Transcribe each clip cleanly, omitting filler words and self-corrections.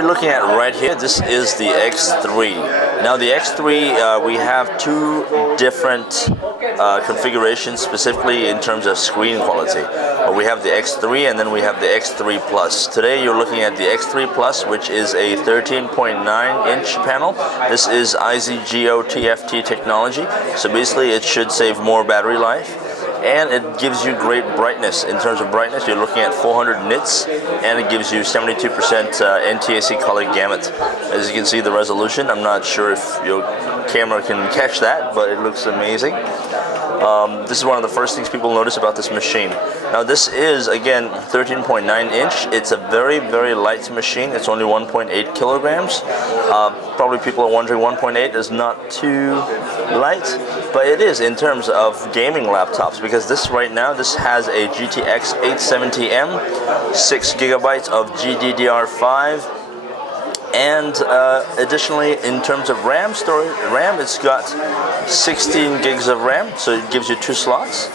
we're looking at right here, this is the X3. Now the X3, we have two different configurations specifically in terms of screen quality. We have the X3 and then we have the X3 Plus. Today you're looking at the X3 Plus, which is a 13.9-inch panel. This is IZGO TFT technology, so basically it should save more battery life. And it gives you great brightness. In terms of brightness, you're looking at 400 nits, and it gives you 72% NTSC color gamut. As you can see, the resolution, I'm not sure if your camera can catch that, but it looks amazing. This is one of the first things people notice about this machine. Now this is, again, 13.9 inch. It's a very, very light machine. It's only 1.8 kilograms. Probably people are wondering 1.8 is not too light, but it is in terms of gaming laptops, because this right now, this has a GTX 870M, 6 gigabytes of GDDR5, and additionally, in terms of RAM storage, it's got 16 gigs of RAM, so it gives you 2 slots.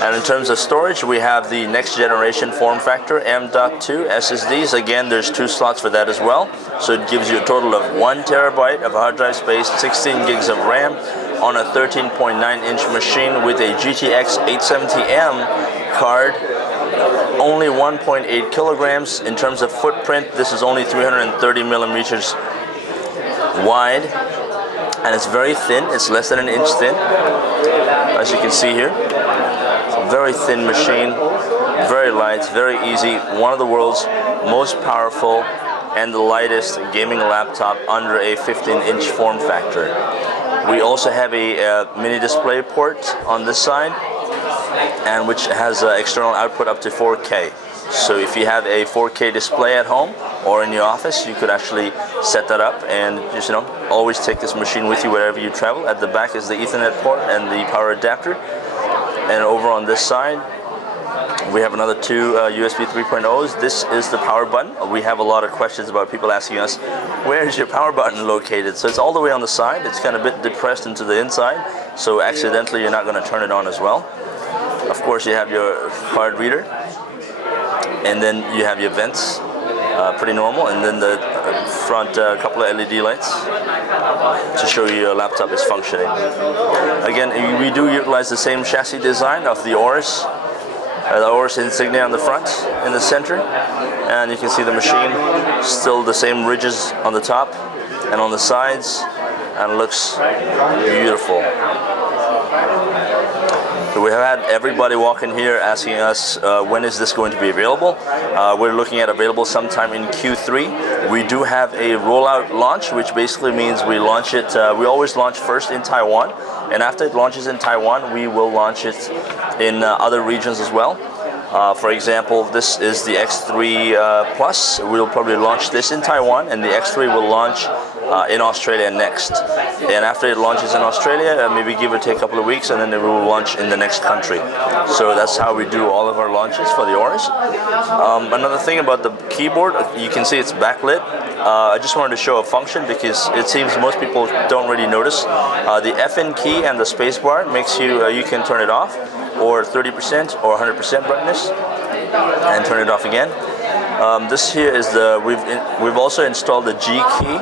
And in terms of storage, we have the next generation form factor M.2 SSDs. Again, there's 2 slots for that as well, so it gives you a total of 1 terabyte of hard drive space, 16 gigs of RAM on a 13.9-inch machine with a GTX 870M card. Only 1.8 kilograms. In terms of footprint, this is only 330 millimeters wide, and it's very thin. It's less than an inch thin, as you can see here. It's a very thin machine, very light, very easy. One of the world's most powerful and the lightest gaming laptop under a 15-inch form factor. We also have a mini display port on this side, and which has external output up to 4K. So if you have a 4K display at home or in your office, you could actually set that up and just always take this machine with you wherever you travel. At the back is the Ethernet port and the power adapter. And over on this side, we have another 2 USB 3.0s. This is the power button. We have a lot of questions about people asking us, where is your power button located? So it's all the way on the side. It's kind of a bit depressed into the inside, so accidentally you're not going to turn it on as well. Of course, you have your card reader, and then you have your vents, pretty normal, and then the front couple of LED lights to show you your laptop is functioning. Again, we do utilize the same chassis design of the Aorus. The Aorus insignia on the front, in the center, and you can see the machine, still the same ridges on the top and on the sides, and it looks beautiful. So we have had everybody walk in here asking us when is this going to be available. We're looking at available sometime in Q3. We do have a rollout launch, which basically means we launch it, we always launch first in Taiwan, and after it launches in Taiwan, we will launch it in other regions as well. For example, this is the X3 Plus. We'll probably launch this in Taiwan, and the X3 will launch in Australia next. And after it launches in Australia, maybe give or take a couple of weeks, and then it will launch in the next country. So that's how we do all of our launches for the Aorus. Another thing about the keyboard, you can see it's backlit. I just wanted to show a function because it seems most people don't really notice. The FN key and the spacebar makes you can turn it off, or 30% or 100% brightness, and turn it off again. This here is the we've also installed the G key.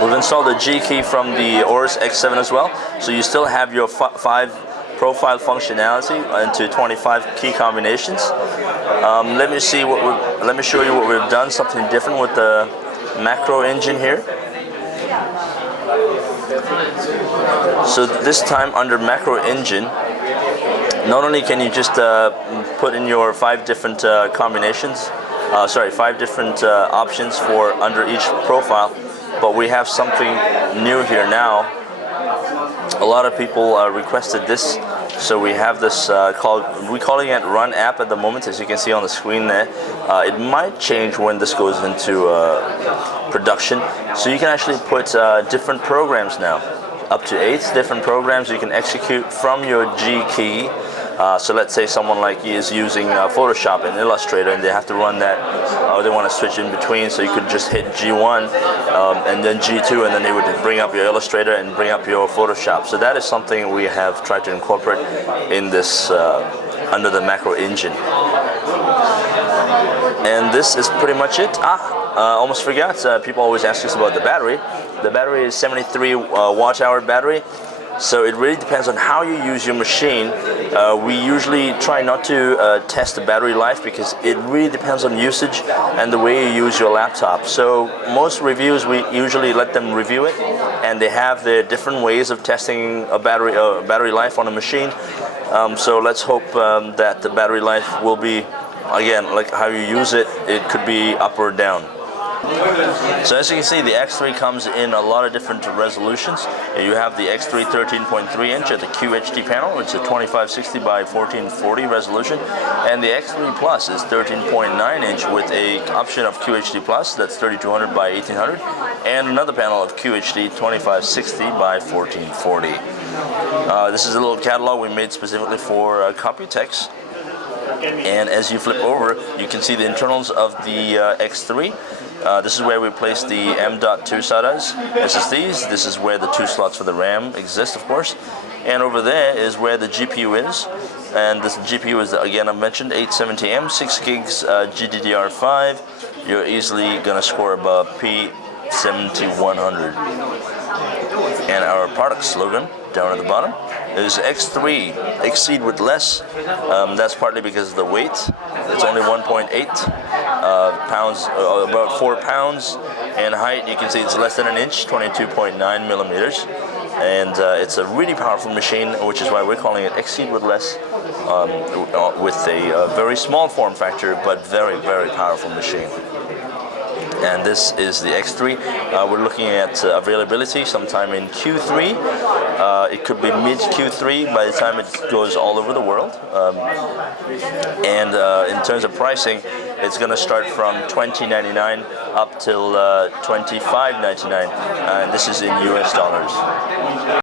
We've installed the G key from the Aorus X7 as well, so you still have your 5 profile functionality into 25 key combinations. Let me show you what we've done. Something different with the macro engine here. So this time under macro engine, not only can you just put in your 5 different combinations, 5 different options for under each profile, but we have something new here now. A lot of people requested this, so we have this we're calling it Run App at the moment, as you can see on the screen there. It might change when this goes into production, so you can actually put different programs now, up to 8 different programs you can execute from your G key. So let's say someone like you is using Photoshop and Illustrator, and they have to run that, or they want to switch in between, so you could just hit G1 and then G2, and then they would bring up your Illustrator and bring up your Photoshop. So that is something we have tried to incorporate in this under the macro engine. And this is pretty much it. Almost forgot. People always ask us about the battery. The battery is 73 watt-hour battery. So it really depends on how you use your machine. We usually try not to test the battery life because it really depends on usage and the way you use your laptop. So most reviews, we usually let them review it, and they have their different ways of testing a battery life on a machine. So let's hope that the battery life will be, again, like how you use it, it could be up or down. So as you can see, the X3 comes in a lot of different resolutions. You have the X3 13.3 inch at the QHD panel. It's a 2560 by 1440 resolution, and the X3 Plus is 13.9 inch with a option of QHD Plus. That's 3200 by 1800, and another panel of QHD 2560 by 1440. This is a little catalog we made specifically for Computex. And as you flip over, you can see the internals of the X3. This is where we place the M.2 SATAs SSDs. This is where the 2 slots for the RAM exist, of course. And over there is where the GPU is. And this GPU is, again, I mentioned 870M, 6 gigs GDDR5. You're easily going to score above P7100. And our product slogan down at the bottom is X3, exceed with less. That's partly because of the weight. It's only 1.8 pounds, about 4 pounds. And height, you can see it's less than an inch, 22.9 millimeters. And it's a really powerful machine, which is why we're calling it Exceed with Less, with a very small form factor, but very, very powerful machine. And this is the X3. We're looking at availability sometime in Q3. It could be mid Q3 by the time it goes all over the world. And in terms of pricing, it's going to start from $20.99 up till $25.99. And this is in US dollars.